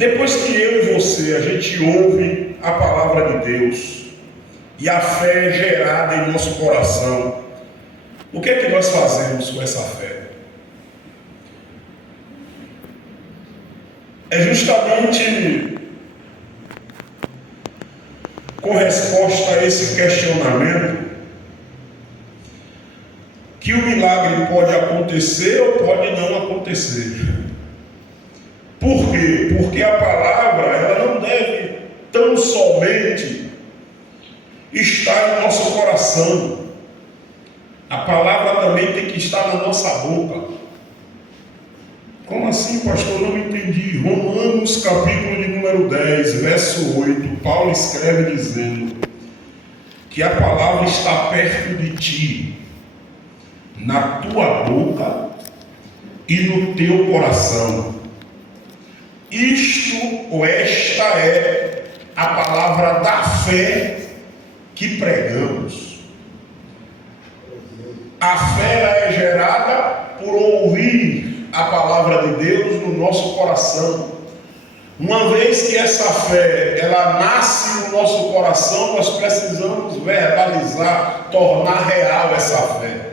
Depois que eu e você, a gente ouve a palavra de Deus e a fé é gerada em nosso coração, o que é que nós fazemos com essa fé? É justamente com resposta a esse questionamento que o milagre pode acontecer ou pode não acontecer. Por quê? Porque a palavra, ela não deve tão somente estar em nosso coração. A palavra também tem que estar na nossa boca. Como assim, pastor? Não entendi. Romanos, capítulo de número 10, verso 8, Paulo escreve dizendo que a palavra está perto de ti, na tua boca e no teu coração. Isto ou esta é a palavra da fé que pregamos. A fé ela é gerada por ouvir a palavra de Deus no nosso coração. Uma vez que essa fé ela nasce no nosso coração, nós precisamos verbalizar, tornar real essa fé.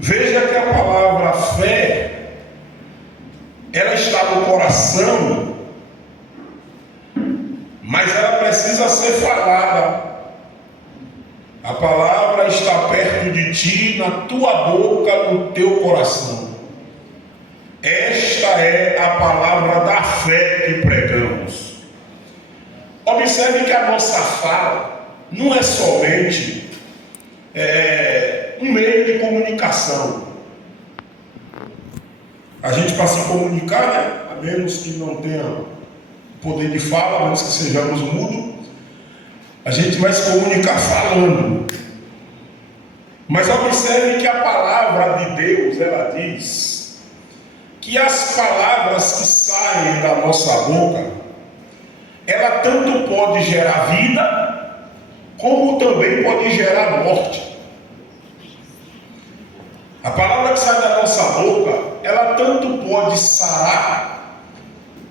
Veja que a palavra fé ela está no coração, mas ela precisa ser falada. A palavra está perto de ti, na tua boca, no teu coração. Esta é a palavra da fé que pregamos. Observe que a nossa fala não é somente um meio de comunicação. A gente para se comunicar, né? A menos que não tenha poder de fala, a menos que sejamos mudos, a gente vai se comunicar falando. Mas observe que a palavra de Deus, ela diz que as palavras que saem da nossa boca, ela tanto pode gerar vida, como também pode gerar morte. A palavra que sai da nossa boca, ela tanto pode sarar,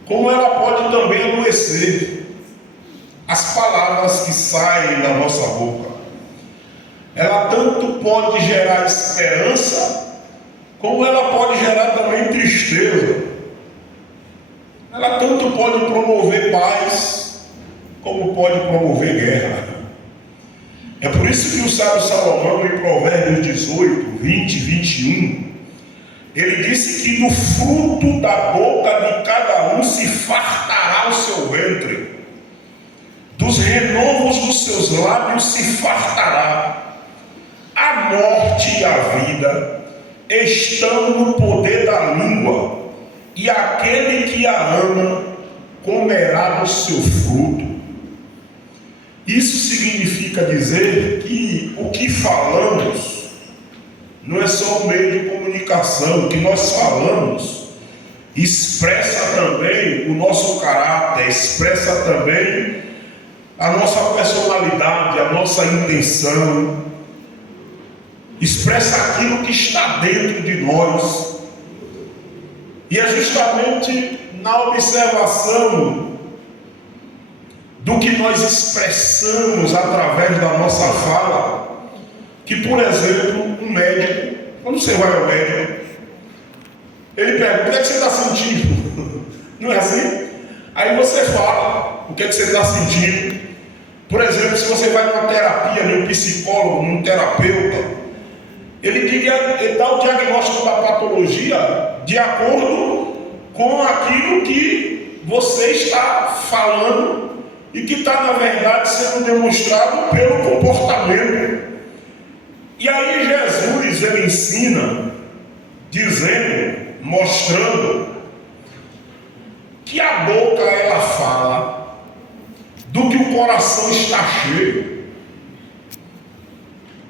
como ela pode também adoecer. As palavras que saem da nossa boca, ela tanto pode gerar esperança, como ela pode gerar também tristeza. Ela tanto pode promover paz, como pode promover guerra. É por isso que o sábio Salomão, em Provérbios 18, 20 e 21, ele disse que do fruto da boca de cada um se fartará o seu ventre, dos renovos dos seus lábios se fartará. A morte e a vida estão no poder da língua, e aquele que a ama comerá do seu fruto. Isso significa dizer que o que falamos não é só um meio de comunicação. O que nós falamos expressa também o nosso caráter, expressa também a nossa personalidade, a nossa intenção, expressa aquilo que está dentro de nós. E é justamente na observação do que nós expressamos através da nossa fala, que, por exemplo, um médico, quando você vai ao médico, ele pergunta: o que é que você está sentindo? Não é assim? Aí você fala o que é que você está sentindo. Por exemplo, se você vai numa terapia, num psicólogo, num terapeuta, ele dá o diagnóstico da patologia de acordo com aquilo que você está falando e que está, na verdade, sendo demonstrado pelo comportamento. E aí Jesus, ele ensina, dizendo, mostrando, que a boca, ela fala do que o coração está cheio.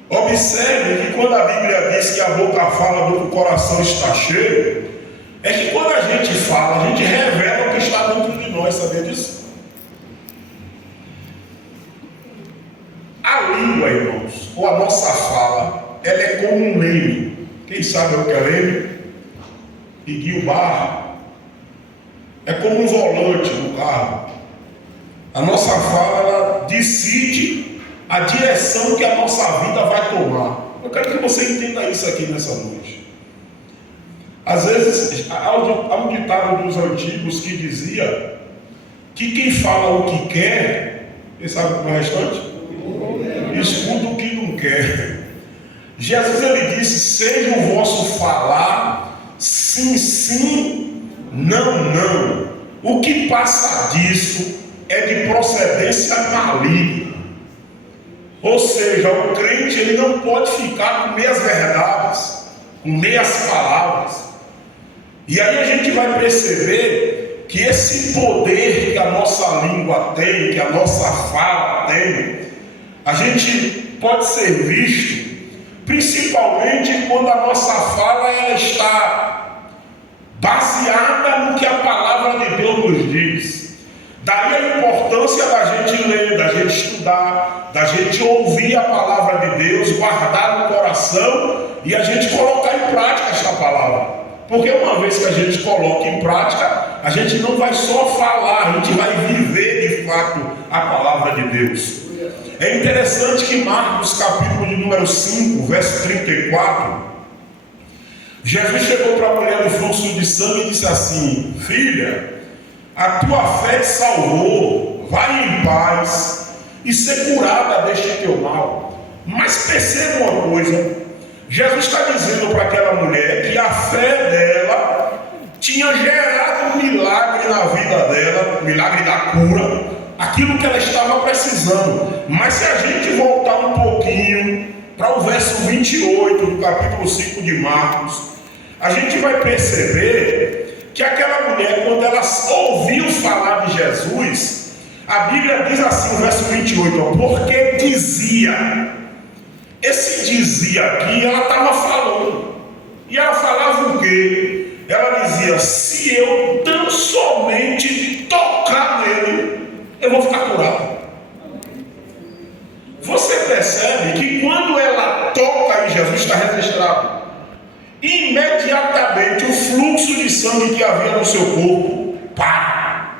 Observe que quando a Bíblia diz que a boca fala do que o coração está cheio, é que quando a gente fala, a gente revela o que está dentro de nós, sabia disso? A língua, irmãos, ou a nossa fala, ela é como um leme. Quem sabe o que é leme? Iguio Barra. é como um volante no carro. A nossa fala, ela decide a direção que a nossa vida vai tomar. Eu quero que você entenda isso aqui nessa noite. Às vezes, há um ditado dos antigos que dizia que quem fala o que quer, quem sabe o restante? Escuta o que não quer. Jesus, ele disse: seja o vosso falar sim, sim, não, não. O que passa disso é de procedência maligna. Ou seja, o crente, ele não pode ficar com meias verdades, com meias palavras. E aí a gente vai perceber que esse poder que a nossa língua tem, que a nossa fala tem, a gente pode ser visto principalmente quando a nossa fala ela está baseada no que a palavra de Deus nos diz. Daí a importância da gente ler, da gente estudar, da gente ouvir a palavra de Deus, guardar no coração e a gente colocar em prática essa palavra. Porque uma vez que a gente coloca em prática, a gente não vai só falar, a gente vai viver de fato a palavra de Deus. É interessante que Marcos, capítulo de número 5, verso 34, Jesus chegou para a mulher do fluxo de sangue e disse assim: filha, a tua fé te salvou, vai em paz e ser curada deste teu mal. Mas perceba uma coisa, Jesus está dizendo para aquela mulher que a fé dela tinha gerado um milagre na vida dela, o milagre da cura, aquilo que ela estava precisando. Mas se a gente voltar um pouquinho para o verso 28 do capítulo 5 de Marcos, a gente vai perceber que aquela mulher, quando ela ouviu falar de Jesus, a Bíblia diz assim, no verso 28, porque dizia. Esse dizia aqui, ela estava falando. E ela falava o quê? Ela dizia: se eu tão somente tocar nele, eu vou ficar curado. Você percebe que quando ela toca em Jesus, está registrado, imediatamente o fluxo de sangue que havia no seu corpo para.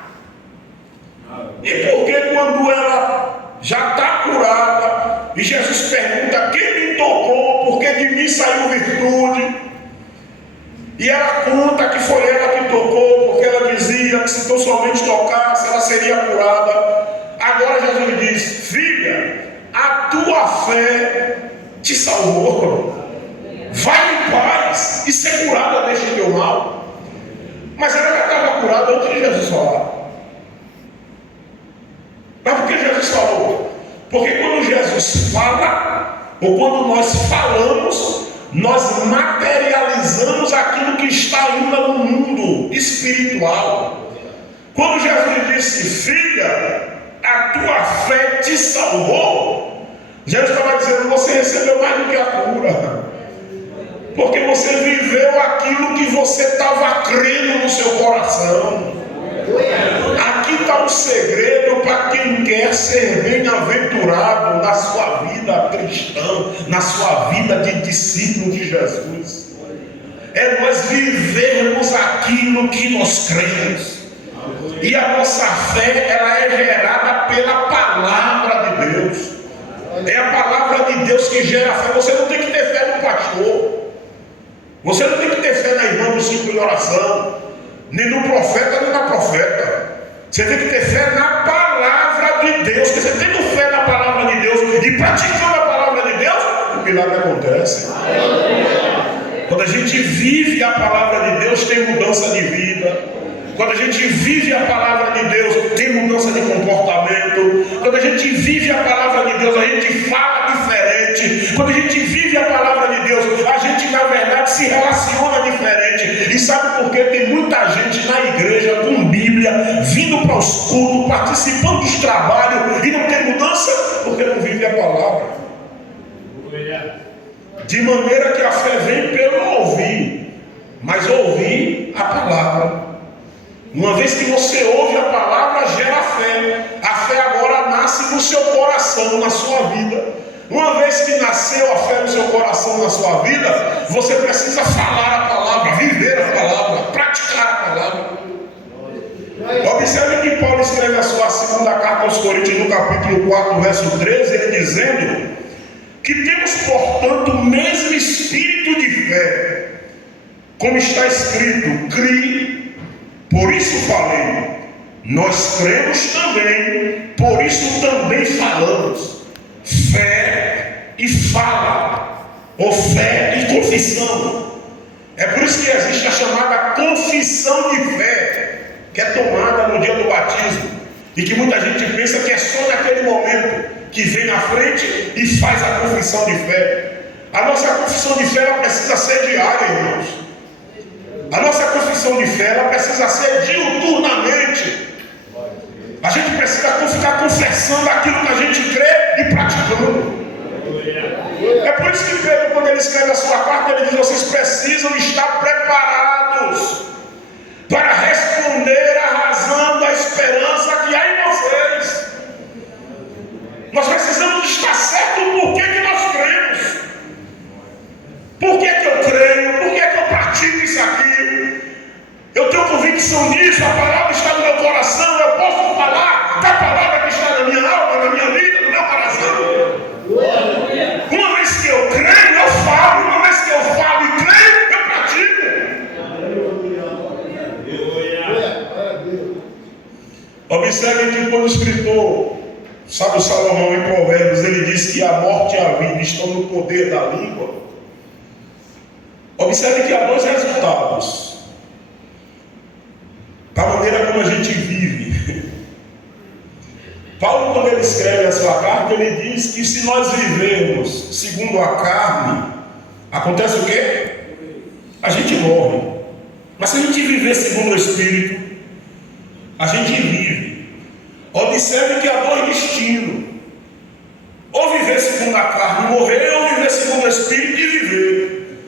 E por que quando ela já está curada e Jesus pergunta: quem me tocou? Porque de mim saiu virtude. E ela conta que foi ela que tocou, porque ela dizia que se tão somente tocasse ela seria curada. Agora Jesus lhe diz: filha, a tua fé te salvou. Vai em paz e ser curada deste teu mal. Mas ela já estava curada antes de Jesus falar. Mas por que Jesus falou? Porque quando Jesus fala, ou quando nós falamos, nós materializamos aquilo que está ainda no mundo espiritual. Quando Jesus disse: filha, a tua fé te salvou, Jesus estava dizendo: você recebeu mais do que a cura, porque você viveu aquilo que você estava crendo no seu coração. Aqui está o segredo para quem quer ser bem-aventurado na sua vida cristã, na sua vida de discípulo de Jesus. É nós vivermos aquilo que nós cremos. E a nossa fé, ela é gerada pela palavra de Deus. É a palavra de Deus que gera fé. Você não tem que ter fé no pastor. Você não tem que ter fé na irmã do ciclo de oração, nem no profeta, nem na profeta. Você tem que ter fé na palavra de Deus. Porque você tendo fé na palavra de Deus e praticando a palavra de Deus, o milagre acontece. Quando a gente vive a palavra de Deus, tem mudança de vida. Quando a gente vive a palavra de Deus, tem mudança de comportamento. Quando a gente vive a palavra de Deus, a gente fala diferente. Quando a gente vive a palavra de Deus, a gente na verdade se relaciona diferente. E sabe por quê? Tem muita gente na igreja com Bíblia, vindo para os cultos, participando dos trabalhos e não tem mudança porque não vive a palavra. De maneira que a fé vem pelo ouvir, mas ouvir a palavra. Uma vez que você ouve a palavra, gera fé. A fé agora nasce no seu coração, na sua vida. Uma vez que nasceu a fé no seu coração, na sua vida, você precisa falar a palavra, viver a palavra, praticar a palavra. Observe que Paulo escreve a sua segunda carta aos Coríntios, no capítulo 4, verso 13, ele dizendo que temos, portanto, o mesmo espírito de fé, como está escrito: crie, por isso falei. Nós cremos também, por isso também falamos. Fé e fala, ou fé e confissão. É por isso que existe a chamada confissão de fé, que é tomada no dia do batismo, e que muita gente pensa que é só naquele momento que vem na frente e faz a confissão de fé. A nossa confissão de fé, ela precisa ser diária, irmãos. A nossa confissão de fé, ela precisa ser diuturnamente. A gente precisa ficar confessando aquilo que a gente crê e praticando. É por isso que Pedro, quando ele escreve a sua carta, ele diz: vocês precisam estar preparados para responder à razão da esperança que há em vocês. Nós precisamos estar certos do porquê que nós cremos. Por que eu creio? Por que eu pratico isso aqui? Eu tenho convicção nisso, a palavra está no meu coração, eu posso falar da palavra que está na minha alma, na minha vida, no meu coração. Uma vez que eu creio, eu falo. Uma vez que eu falo e creio, eu pratico. Observe que quando o escritor, sábio Salomão, em Provérbios, ele diz que a morte e a vida estão no poder da língua. Observe que há dois resultados da maneira como a gente vive. Paulo, quando ele escreve a sua carta, ele diz que se nós vivermos segundo a carne, acontece o quê? A gente morre. Mas se a gente viver segundo o Espírito, a gente vive. Observe que há dois destinos: ou viver segundo a carne e morrer, ou viver segundo o Espírito e viver.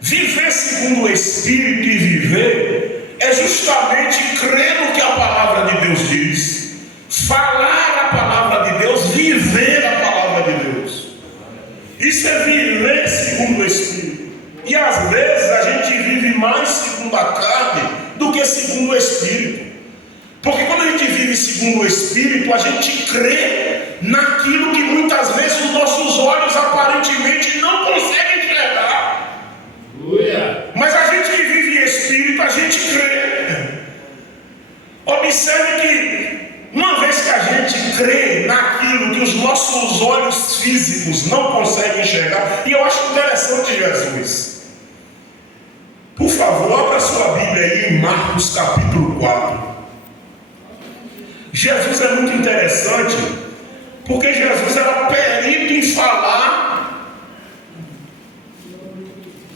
Viver segundo o Espírito e viver é justamente crer no que a palavra de Deus diz, falar a palavra de Deus, viver a palavra de Deus. Isso é viver segundo o Espírito. E às vezes a gente vive mais segundo a carne do que segundo o Espírito. Porque quando a gente vive segundo o Espírito, a gente crê naquilo que muitas vezes os nossos olhos aparentemente não conseguem enxergar. Mas a gente que vive em Espírito, a gente crê. Observe que uma vez que a gente crê naquilo que os nossos olhos físicos não conseguem enxergar, e eu acho interessante Jesus. Por favor, abra sua Bíblia aí em Marcos capítulo 4. Jesus é muito interessante, porque Jesus era perito em falar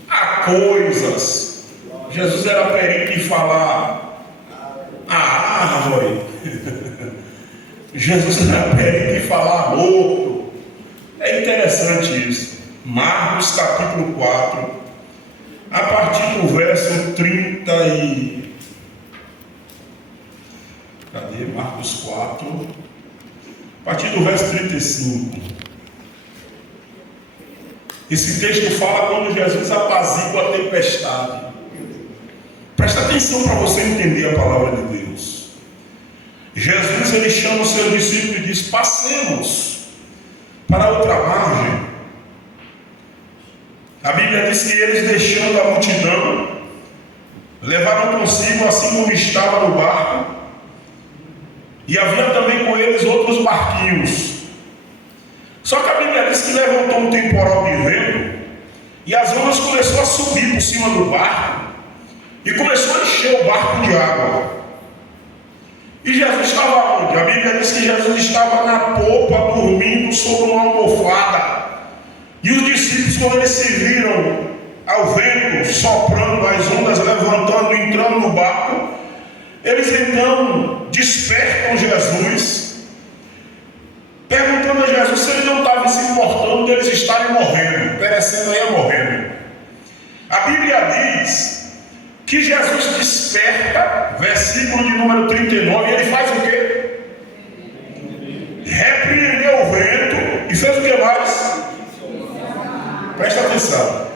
a coisas. Jesus era perito em falar a árvore. Jesus era perito em falar a morto. É interessante isso. Marcos capítulo 4, a partir do verso 30 e... Cadê? Marcos 4, a partir do verso 35. Esse texto fala quando Jesus apazigua a tempestade. Presta atenção para você entender a palavra de Deus. Jesus, ele chama os seus discípulos e diz: passemos para outra margem. A Bíblia diz que eles, deixando a multidão, levaram consigo assim como estava no barco, e havia também com eles outros barquinhos. Só que a Bíblia diz que levantou um temporal de vento, e as ondas começaram a subir por cima do barco, e começou a encher o barco de água. E Jesus estava onde? A Bíblia diz que Jesus estava na popa, dormindo sobre uma almofada. E os discípulos, quando eles se viram ao vento soprando, as ondas levantando, entrando no barco, eles então despertam Jesus, perguntando a Jesus se ele não estava se importando de eles estarem morrendo, perecendo aí morrendo. A Bíblia diz que Jesus desperta, versículo de número 39, e ele faz o quê? Repreendeu o vento e fez o que mais? Presta atenção.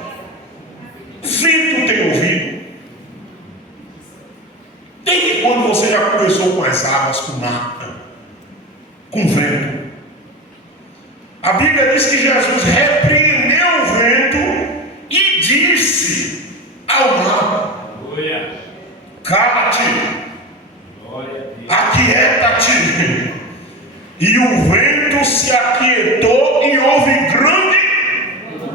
Vento tem ouvido? Desde quando você já começou com as águas, com o mar, com o vento. A Bíblia diz que Jesus repreendeu o vento e disse ao mar: cala-te, aquieta-te. E o vento se aquietou e houve grande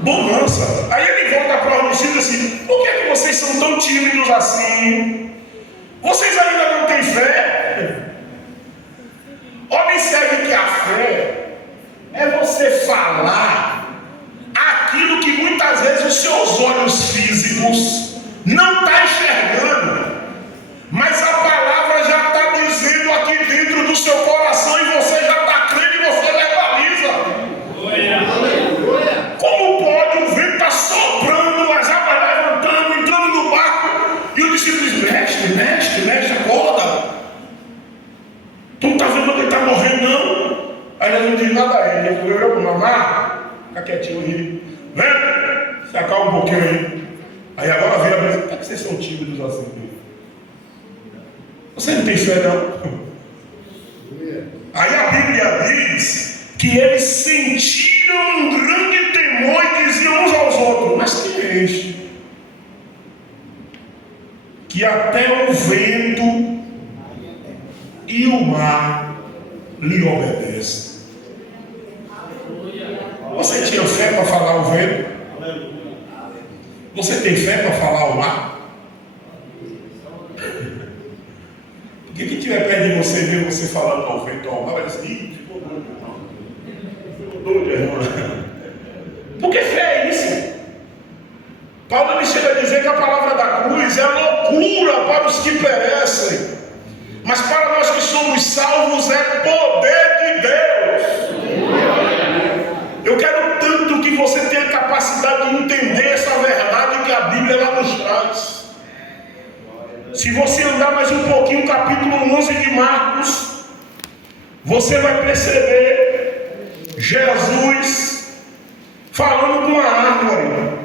bonança. Aí ele volta para os discípulos assim: por que é que vocês são tão tímidos assim? Vocês ainda não têm fé? Observe que a fé é você falar aquilo que muitas vezes os seus olhos físicos não estão enxergando, mas a palavra já está dizendo aqui dentro do seu coração e você já está crendo e você verbaliza. Como pode o vento estar soprando, as águas levantando, entrando no barco, e o discípulo diz: mestre, acorda. Tu não está vendo que ele está morrendo, não? Aí Jesus não diz nada a ele. Eu mamar, fica quietinho, ri. Vem, se acalma um pouquinho aí. Aí agora vira a mesa: por que vocês são tímidos assim? Você não tem fé, não? Aí a Bíblia diz que eles sentiram um grande temor e diziam uns aos outros: mas quem é este? Que até o vento e o mar lhe obedecem. Você tinha fé para falar o vento? Você tem fé para falar o mar? Porque quem estiver perto de você, ver você falando ao vento ao mar, vai dizer: ih, ficou doido, irmão. Porque fé é isso. Paulo me chega a dizer que a palavra da cruz é loucura para os que perecem, mas para nós que somos salvos é poder de Deus. Eu quero tanto que você tenha capacidade de entender essa verdade que a Bíblia ela nos traz. Se você andar mais um pouquinho, capítulo 11 de Marcos, você vai perceber Jesus falando com uma árvore.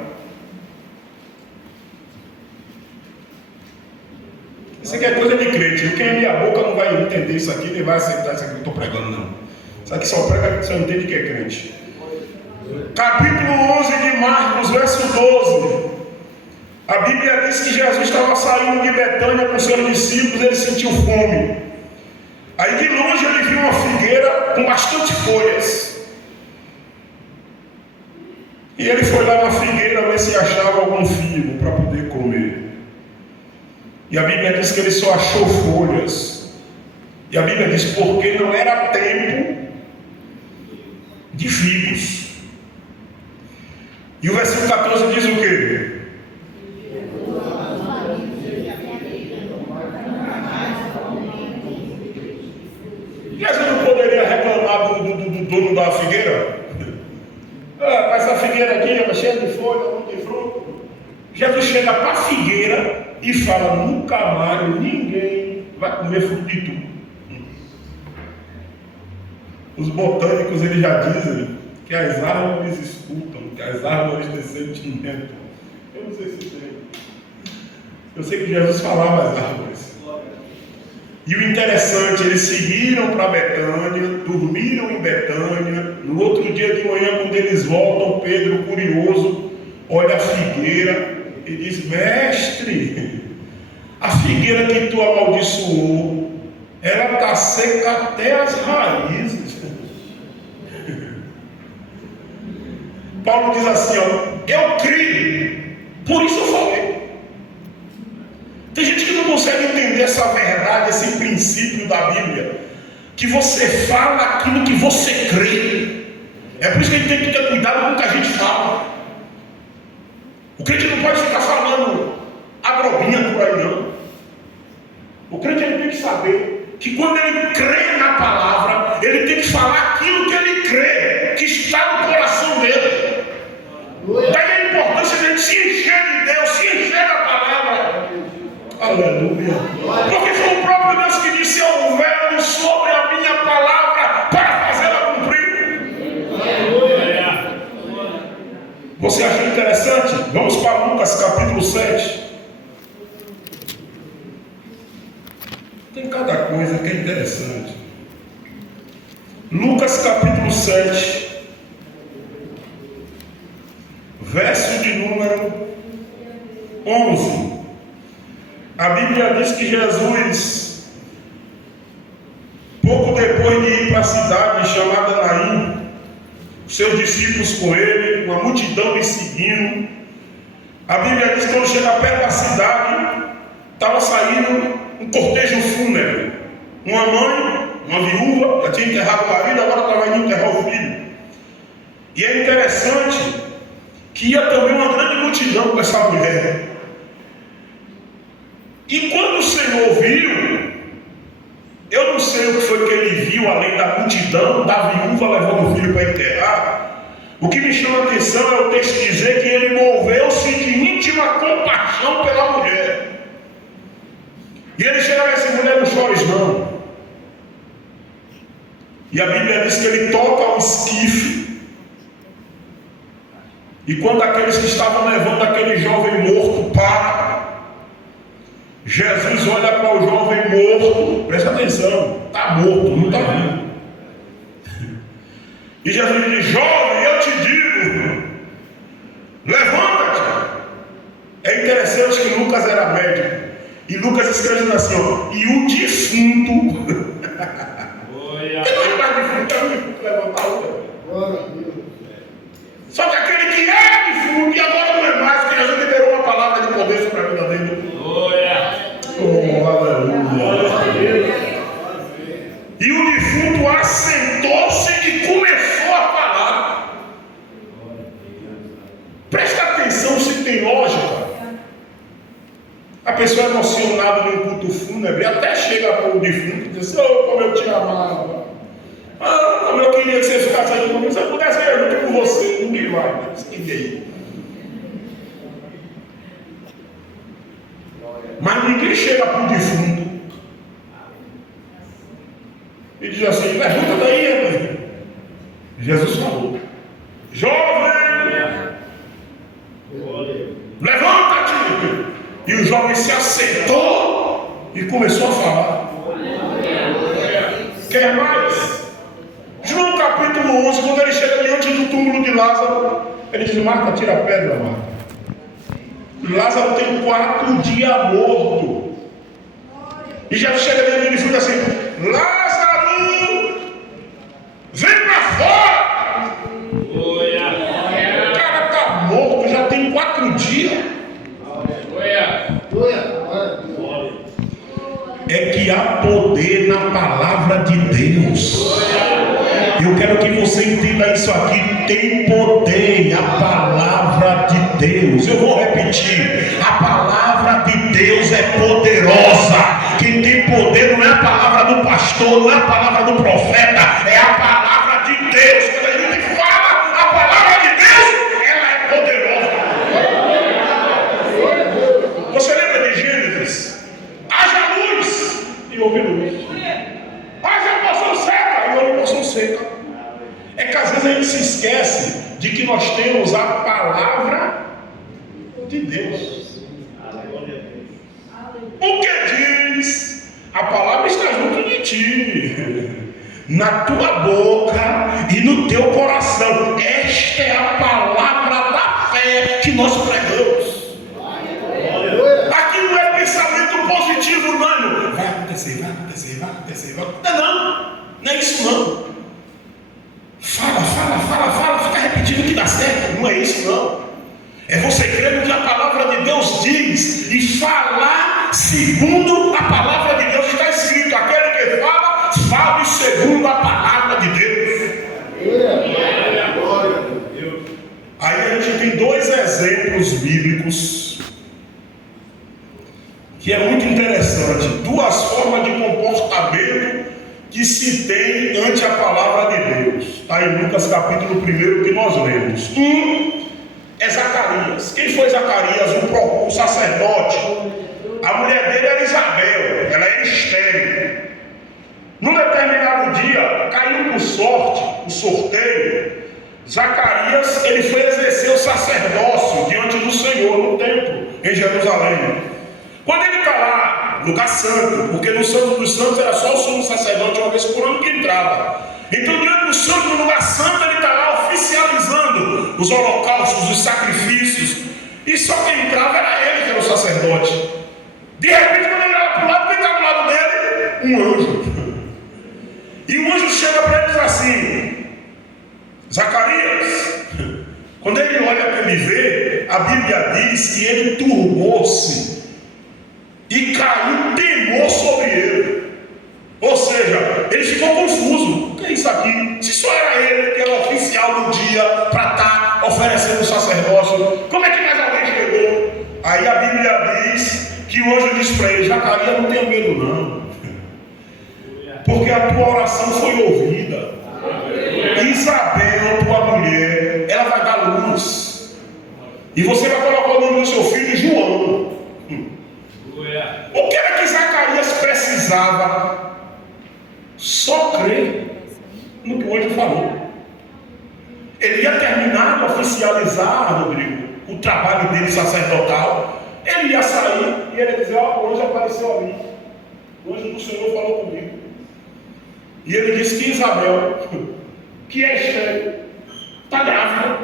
Isso aqui é coisa de crente. Quem é minha boca não vai entender isso aqui, nem vai aceitar isso aqui que eu estou pregando, não. Isso aqui só prega, só entende que é crente. Capítulo 11 de Marcos, verso 12. A Bíblia diz que Jesus estava saindo de Betânia com seus discípulos, ele sentiu fome. Aí de longe ele viu uma figueira com bastante folhas. E ele foi lá na figueira ver se achava algum figo para poder comer. E a Bíblia diz que ele só achou folhas. E a Bíblia diz: porque não era tempo de figos. E o versículo 14 diz o quê? Jesus não poderia reclamar do dono da figueira? Mas a figueira aqui é cheia de folha, não de fruto. Jesus chega para a figueira e fala: nunca mais ninguém vai comer fruto de tudo. Os botânicos eles já dizem que as árvores escutam, que as árvores têm sentimento. Eu não sei se tem. Eu sei que Jesus falava às árvores. E o interessante, eles seguiram para Betânia, dormiram em Betânia. No outro dia de manhã, quando eles voltam, Pedro, curioso, olha a figueira e diz: mestre, a figueira que tu amaldiçoou, ela está seca até as raízes. Paulo diz assim: ó, eu creio, por isso eu falei. Tem gente que não consegue entender essa verdade, esse princípio da Bíblia, que você fala aquilo que você crê. É por isso que a gente tem que ter cuidado com o que a gente fala. O crente não pode ficar falando agrobinha por aí, não. O crente ele tem que saber que quando ele crê na palavra, ele tem que falar aquilo que ele crê, que está no coração dele. Daí a importância de ele se encher de Deus, se encher da palavra. Aleluia. Porque foi o próprio Deus que disse: eu velo sobre a minha palavra para fazê-la cumprir. Aleluia. Você acha interessante? Vamos para Lucas capítulo 7. Tem cada coisa que é interessante. Lucas capítulo 7, verso de número 11. A Bíblia diz que Jesus, pouco depois de ir para a cidade chamada Naim, seus discípulos com ele, uma multidão lhe seguindo, a Bíblia diz que quando chega perto da cidade, estava saindo um cortejo fúnebre. Uma mãe, uma viúva, já tinha enterrado o marido, agora estava indo enterrar o filho. E é interessante que ia também uma grande multidão com essa mulher. E quando o Senhor viu, eu não sei o que foi que ele viu, além da multidão, da viúva levando o filho para enterrar. O que me chama a atenção é o texto dizer que ele moveu-se de íntima compaixão pela mulher. E ele chega a essa mulher, não chores não. E a Bíblia diz que ele toca um esquife. E quando aqueles que estavam levando aquele jovem morto param, Jesus olha para o jovem morto, presta atenção, está morto, não está vivo. E Jesus diz: jovem, eu te digo, levanta-te. É interessante que Lucas era médico, e Lucas escreve assim, ó, e o defunto. Só que aquele que é defunto e agora não é mais, porque Jesus liberou uma palavra de poder sobre a vida dele. Oh, aleluia. E o defunto assentou-se e começou a falar. Presta atenção se tem lógica. A pessoa emocionada num culto fúnebre até chega para o defunto e diz: oh, como eu te amava. Ah, como eu queria que você ficasse aí comigo. Se eu pudesse ir junto com você, ninguém vai. Mas ninguém chega para o defunto e diz assim: levanta daí, rapaz. Jesus falou: jovem, levanta-te. E o jovem se assentou e começou a falar. Quer mais? João capítulo 11, quando ele chega diante do túmulo de Lázaro, ele diz: Marta, tira a pedra, Marta. Lázaro tem 4 dias morto. E Jesus chega dentro e diz assim: Lázaro, vem para fora. O cara está morto, já tem 4 dias. É que há poder na palavra de Deus. Eu quero que você entenda isso aqui. Tem poder a palavra de Deus. Eu vou repetir: a palavra de Deus é poderosa. Quem tem poder não é a palavra do pastor, não é a palavra do profeta, é a palavra de Deus. Quando a gente fala a palavra de Deus, ela é poderosa. Você lembra de Gênesis? Haja luz e houve luz. Haja porção seca e houve porção seca. É que às vezes a gente se esquece de que nós temos a palavra de Deus. O que diz? A palavra está junto de ti, na tua boca e no teu coração. Esta é a palavra da fé que nós pregamos. Aqui não é pensamento positivo, não. Vai acontecer, vai acontecer, vai acontecer, vai acontecer. Não é isso não. Fala, fica repetindo que dá certo. Não é isso não. É você crer no que a palavra de Deus diz e falar segundo a palavra de Deus. Está escrito: aquele que fala, fale segundo a palavra de Deus. Aí a gente tem 2 exemplos bíblicos que é muito interessante. 2 formas de comportamento que se tem ante a palavra de Deus. Está em Lucas capítulo 1 que nós lemos. É Zacarias. Quem foi Zacarias? O sacerdote. A mulher dele era Isabel, ela era estéril. Num determinado dia, caiu por sorte, o sorteio. Zacarias, ele foi exercer o sacerdócio diante do Senhor no templo, em Jerusalém. Quando ele está lá lugar santo, porque no Santo dos Santos era só o sumo sacerdote uma vez por ano que entrava. Então, diante do santo, no lugar santo, ele está lá oficializando os holocaustos, os sacrifícios, e só quem entrava era ele, que era o sacerdote. De repente, quando ele olha para o lado, quem está do lado dele? Um anjo. E o anjo chega para ele e diz assim: Zacarias. Quando ele olha para ele ver, a Bíblia diz que ele turbou-se e caiu temor sobre ele. Ou seja, ele ficou confuso. O que é isso aqui? Se só era ele que era oficial do dia para estar oferecendo o sacerdócio, como é que mais alguém chegou? Aí a Bíblia diz que o anjo diz para ele: Zacarias, não tenha medo não, porque a tua oração foi ouvida. Isabel, tua mulher, ela vai dar luz, e você vai colocar o nome do seu filho João. O que era que Zacarias precisava? Só crer no que o anjo falou. Ele ia terminar de oficializar, Rodrigo, o trabalho dele sacerdotal. Ele ia sair e ele ia dizer: ó, o anjo apareceu a mim, o anjo do Senhor falou comigo. E ele disse que Isabel, que é estéril, está grávida.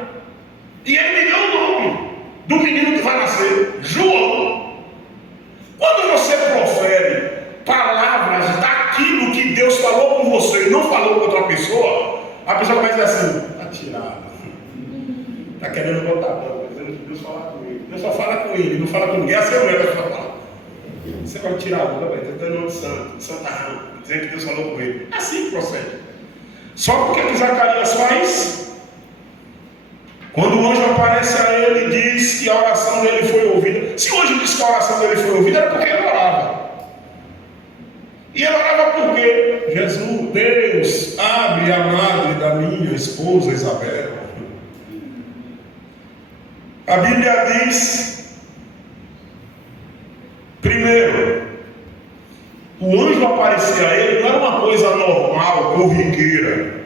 E ele me deu o nome do menino que vai nascer, João. Quando você profere palavras daquilo que Deus falou com você e não falou com outra pessoa, a pessoa vai dizer assim: está tirado, está querendo botar bola, dizendo que Deus fala com ele. Deus só fala com ele, não fala com ninguém. Essa é a mulher que vai falar. Você vai tirar a bola, vai tentando nome santo, santarrão, dizendo que Deus falou com ele. Assim que procede. Só porque que Zacarias faz? Quando o anjo aparece a ele e diz que a oração dele foi ouvida. Se o anjo disse que a oração dele foi ouvida, era porque ele orava. E ele orava por quê? Jesus, Deus, abre a madre da minha esposa Isabel. A Bíblia diz, primeiro, o anjo aparecer a ele não era uma coisa normal, corriqueira.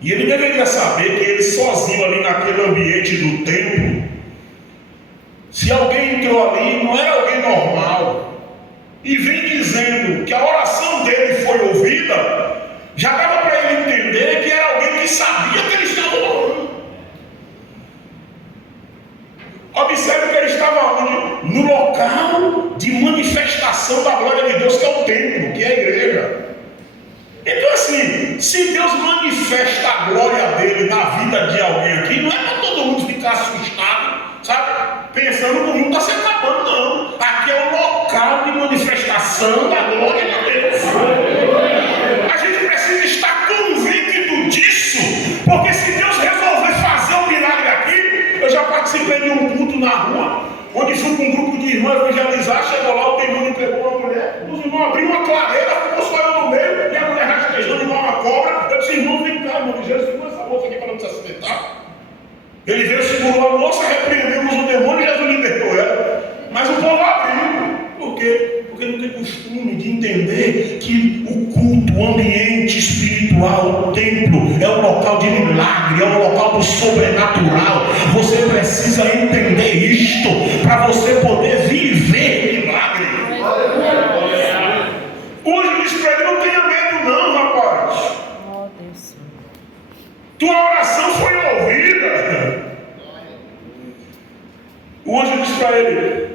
E ele deveria saber que ele sozinho ali naquele ambiente do templo, se alguém entrou ali, não era alguém normal, e vem dizendo que a oração dele foi ouvida, já dava para ele entender que era alguém que sabia que ele estava orando. Observe que ele estava onde? No local de manifestação da glória de Deus, que é o templo, que é a igreja. Então assim, se Deus manifesta a glória dele na vida de alguém aqui, não é para todo mundo ficar assustado, sabe? Pensando que o mundo está se acabando, não. Aqui é o local de manifestação da glória de Deus. A gente precisa estar convicto disso, porque se Deus resolver fazer um milagre aqui, eu já participei de um culto na rua, onde fui com um grupo de irmãos evangelizar, chegou lá, o demônio pegou uma mulher, os irmãos abriram uma clareira, ficou só eu no meio, e a mulher rastejando igual uma cobra. Eu disse: irmão, vem cá, irmão de Jesus, segura essa moça aqui para não se acidentar. Ele veio, segurou a moça, repreendemos o demônio e Jesus libertou ela. Mas o povo abriu. Por quê? Porque não tem costume de entender que o culto, o ambiente espiritual, o templo, é um local de milagre, é um local do sobrenatural. Você precisa entender isto para você poder viver milagre. Hoje diz para ele: não tenha medo não, rapaz. Tua oração foi ouvida. O anjo disse para ele: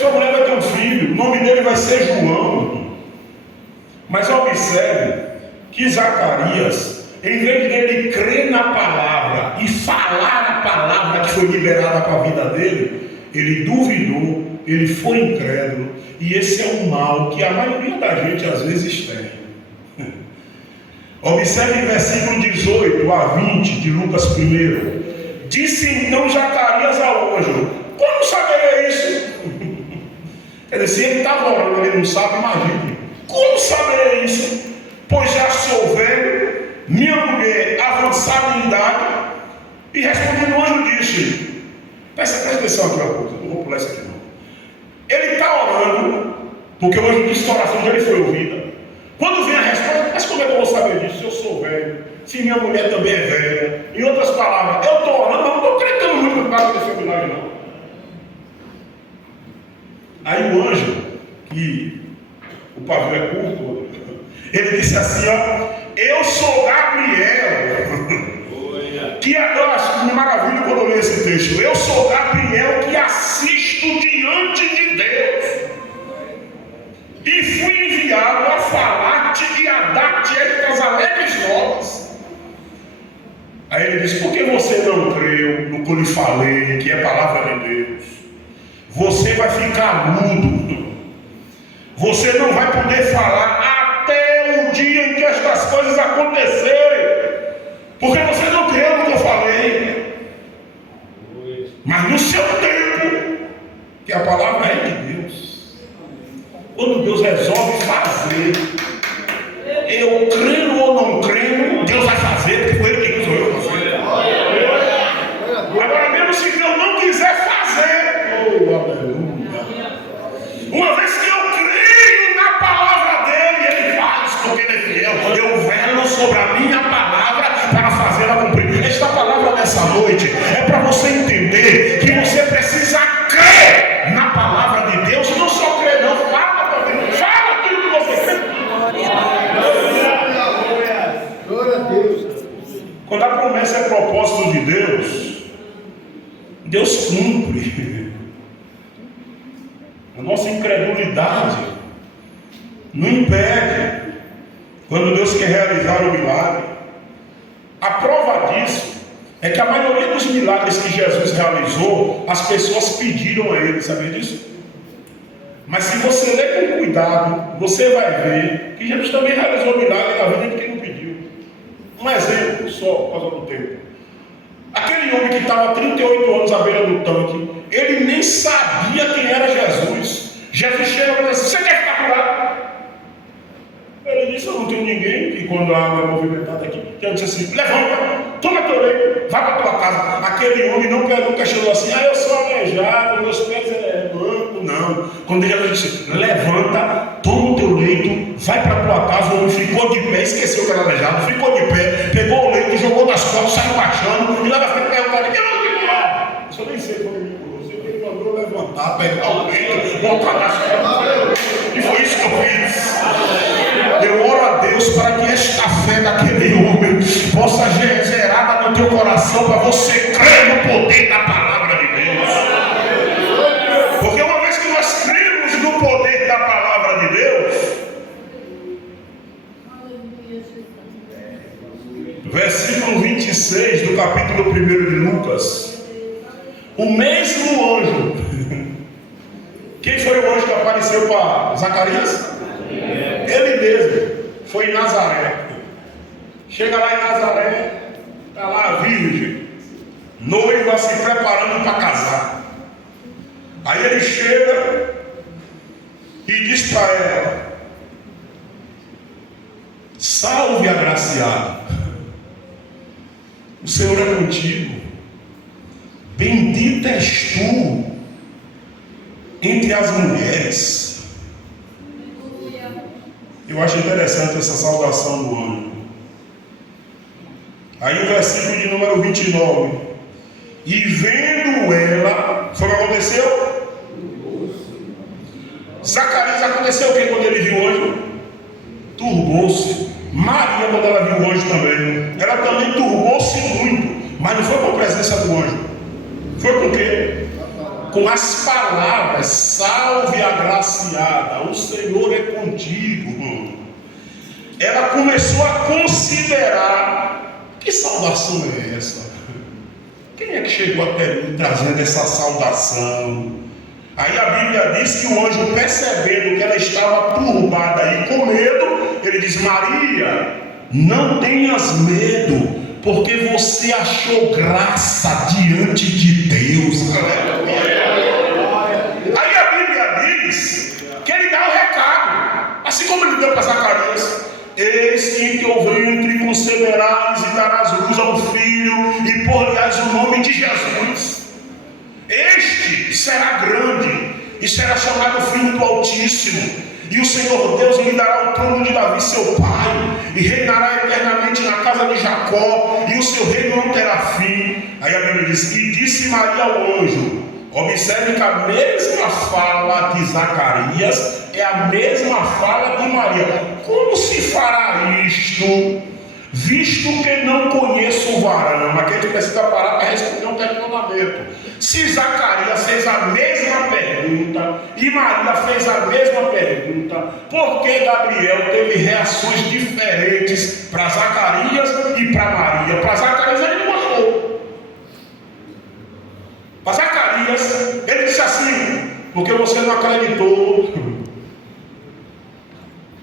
sua mulher vai ter um filho, o nome dele vai ser João. Mas observe que Zacarias, em vez dele crer na palavra e falar a palavra que foi liberada para a vida dele, ele duvidou, ele foi incrédulo. E esse é um mal que a maioria da gente às vezes tem. Observe versículo 18 a 20 de Lucas 1. Disse então Zacarias ao anjo: como saberia isso? Quer dizer, se ele estava orando, ele não sabe, imagine. Como saberia isso? Pois já sou velho, minha mulher avançada em idade. E respondendo o anjo disse: presta atenção aqui uma coisa, não vou pular isso aqui não. Ele está orando, porque o anjo disse que a oração dele foi ouvida. Quando vem a resposta: mas como é que eu vou saber disso? Se eu sou velho, se minha mulher também é velha. Em outras palavras, eu estou orando, mas não estou acreditando muito no caso desse milagre, não. Aí o anjo, que o pavio é curto, ele disse assim, ó, eu sou Gabriel, que eu acho que maravilha quando eu leio esse texto, eu sou Gabriel que assisto diante de Deus, e fui enviado a falar-te e a dar-te estas alegres novas. Aí ele diz, por que você não creu no que eu lhe falei, que é a palavra de Deus? Você vai ficar mudo, você não vai poder falar até o dia em que estas coisas acontecerem, porque você não creu no que eu falei. Mas no seu tempo, que a palavra é de Deus, quando Deus resolve fazer, eu crendo ou não crendo, Deus vai fazer, porque foi Ele que sou eu fazer. Agora mesmo se Deus não quiser fazer, oh aleluia, uma vez que eu creio na palavra dele, Ele faz, porque Ele é fiel. Eu velo sobre a minha palavra para fazê-la cumprir. Esta palavra dessa noite é para você entender que você precisa crer na palavra de Deus, não só crer, não, fala também, fala aquilo que você crê. Glória a Deus. Quando a promessa é propósito de Deus, Deus cumpre. A nossa incredulidade não impede quando Deus quer realizar o milagre. A prova disso é que a maioria dos milagres que Jesus realizou, as pessoas pediram a Ele, sabia disso? Mas se você ler com cuidado, você vai ver que Jesus também realizou milagre na vida de quem não pediu. Um exemplo só, por causa do tempo. Aquele homem que estava 38 anos à beira do tanque, ele nem sabia quem era Jesus. Jesus chega e diz assim, você quer ficar curado? Ele disse, eu não tenho ninguém, que quando a água é movimentada aqui, ele disse assim, levanta, toma teu leito, vai para tua casa. Aquele homem nunca chegou assim, eu sou aleijado, meus pés é manco, não. Quando Jesus disse, levanta, toma o teu leito, vai para tua casa. O homem ficou de pé, esqueceu que era aleijado, ficou de pé, pegou o leito, jogou nas costas, saiu baixando, e lá na frente perguntaram, eu nem sei como ele curou, sei que ele mandou levantar, pegar o leito, botar nas costas, e foi isso que eu fiz. Eu oro a Deus para que esta fé daquele homem possa gerar no teu coração, para você crer no poder da palavra de Deus. Porque uma vez que nós cremos no poder da palavra de Deus, versículo 26 do capítulo 1 de Lucas, o mesmo anjo, quem foi o anjo que apareceu para Zacarias? Ele mesmo, foi em Nazaré. Chega lá em Nazaré, está lá a virgem, noiva se preparando para casar. Aí ele chega e diz para ela, salve agraciada, o Senhor é contigo, bendita és tu entre as mulheres. Eu acho interessante essa saudação do anjo. Aí o versículo de número 29. E vendo ela, foi o que aconteceu? Zacarias, aconteceu o que quando ele viu o anjo? Turbou-se. Maria, quando ela viu o anjo também, ela também turbou-se muito. Mas não foi com a presença do anjo. Foi com o quê? Com as palavras, salve agraciada, o Senhor é contigo. Ela começou a considerar, que saudação é essa? Quem é que chegou até mim trazendo essa saudação? Aí a Bíblia diz que o anjo, percebendo que ela estava turbada e com medo, ele diz, Maria, não tenhas medo, porque você achou graça diante de Deus. Aí a Bíblia diz que ele dá o recado, assim como ele deu para Zacarias. Eis que em teu ventre conceberás e darás luz ao filho, e por-lhe-ás o nome de Jesus. Este será grande e será chamado Filho do Altíssimo, e o Senhor Deus lhe dará o trono de Davi seu pai, e reinará eternamente na casa de Jacó, e o seu reino não terá fim. Aí a Bíblia diz, e disse Maria ao anjo, Observe que a mesma fala de Zacarias é a mesma fala de Maria. Como se fará isto, visto que não conheço o varão? Aqui a gente precisa parar para responder um questionamento. Se Zacarias fez a mesma pergunta e Maria fez a mesma pergunta, por que Gabriel teve reações diferentes para Zacarias e para Maria? Para Zacarias ele não achou. Para Zacarias, ele disse assim: porque você não acreditou.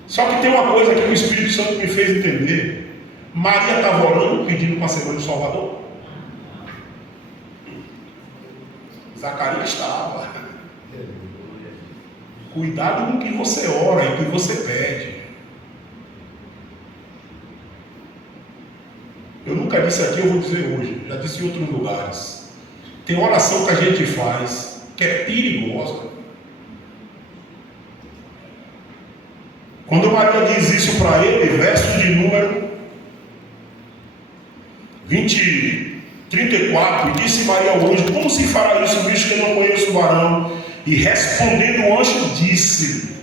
Só que tem uma coisa que o Espírito Santo me fez entender. Maria estava orando, pedindo para ser mãe do Salvador. Zacarias estava. Cuidado com o que você ora e o que você pede. Eu nunca disse aqui, eu vou dizer hoje. Já disse em outros lugares. Tem oração que a gente faz que é perigosa. Quando Maria diz isso para ele, verso de número 34, e disse Maria ao anjo: como se fará isso, visto que eu não conheço o varão? E respondendo o anjo disse: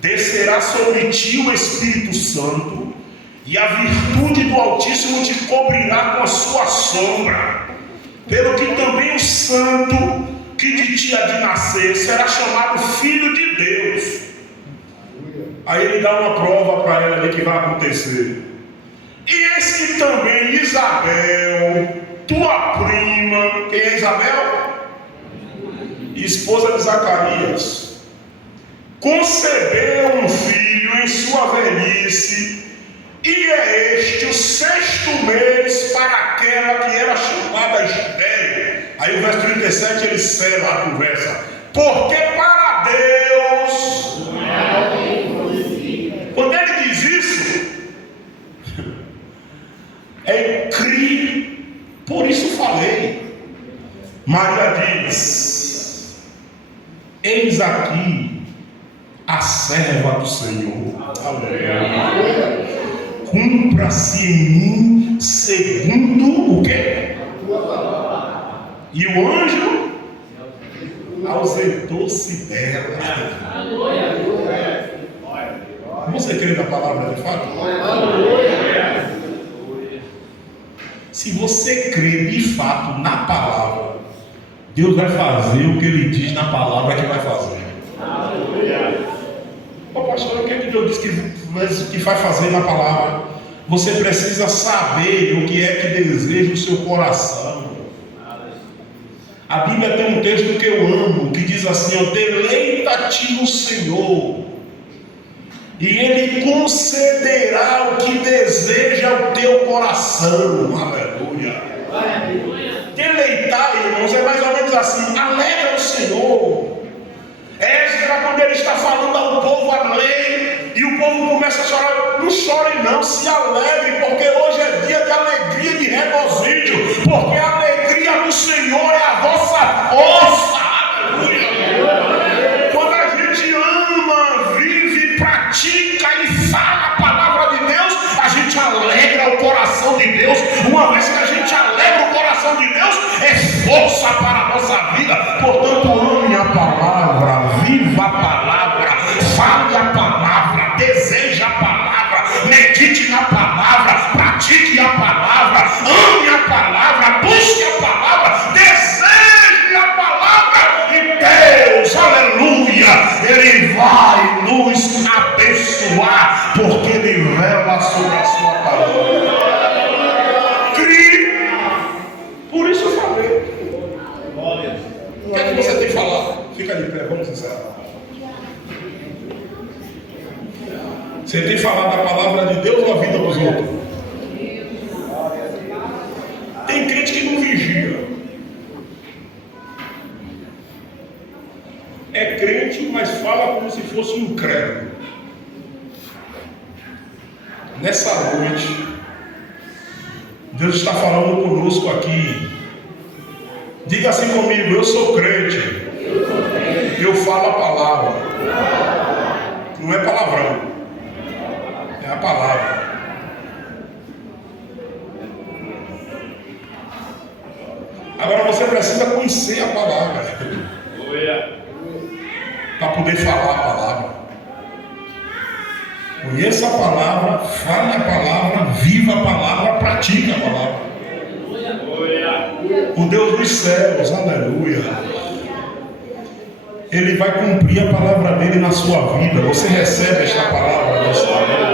descerá sobre ti o Espírito Santo, e a virtude do Altíssimo te cobrirá com a sua sombra. Pelo que também o santo que de ti há de nascer será chamado Filho de Deus. Aí ele dá uma prova para ela de que vai acontecer. E eis que também Isabel, tua prima, quem é Isabel? Esposa de Zacarias, concebeu um filho em sua velhice, e é este o 6º mês para aquela que era chamada estéril. Aí o verso 37 ele sela a conversa. Porque para Deus, quando ele diz isso, é crer, por isso falei. Maria diz: eis aqui a serva do Senhor. Aleluia. Cumpra-se em mim segundo o quê? E o anjo ausentou-se dela. Você crê na palavra de fato? Se você crê de fato na palavra, Deus vai fazer o que Ele diz na palavra que vai fazer. Ô pastor, o que é que Deus diz que vai fazer na palavra? Você precisa saber o que é que deseja o seu coração. A Bíblia tem um texto que eu amo, que diz assim: ó, deleita-te no Senhor, e Ele concederá o que deseja o teu coração. Aleluia. Deleitar, irmãos, é mais ou menos assim: alegra o Senhor. Esdras, quando ele está falando ao povo a lei, e o povo começa a chorar, não chore não, se alegre, porque hoje é dia de alegria, de regozijo, porque a alegria do Senhor é a vossa força. Aleluia. Quando a gente ama, vive, pratica e fala a palavra de Deus, a gente alegra o coração de Deus. Uma vez que a gente alegra o coração de Deus, é força para a nossa vida. Portanto, ame a palavra, viva a palavra, fale a palavra, deseje a palavra, medite na palavra, pratique a palavra, ame a palavra, busque a palavra, deseje a palavra, e Deus, aleluia, Ele vai nos abençoar, porque Ele vela sobre a sua palavra. Crie, por isso eu falei. O que é que você tem falado? Fica de pé, vamos encerrar. Você tem falado a palavra de Deus ou a vida dos outros? Tem crente que não vigia. É crente, mas fala como se fosse um incrédulo. Nessa noite, Deus está falando conosco aqui. Diga assim comigo: eu sou crente. Eu falo a palavra. Não é palavrão, é a palavra. Agora você precisa conhecer a palavra para poder falar a palavra. Conheça a palavra, fale a palavra, viva a palavra, pratique a palavra. O Deus dos céus, aleluia, Ele vai cumprir a palavra dele na sua vida. Você recebe esta palavra nesta hora.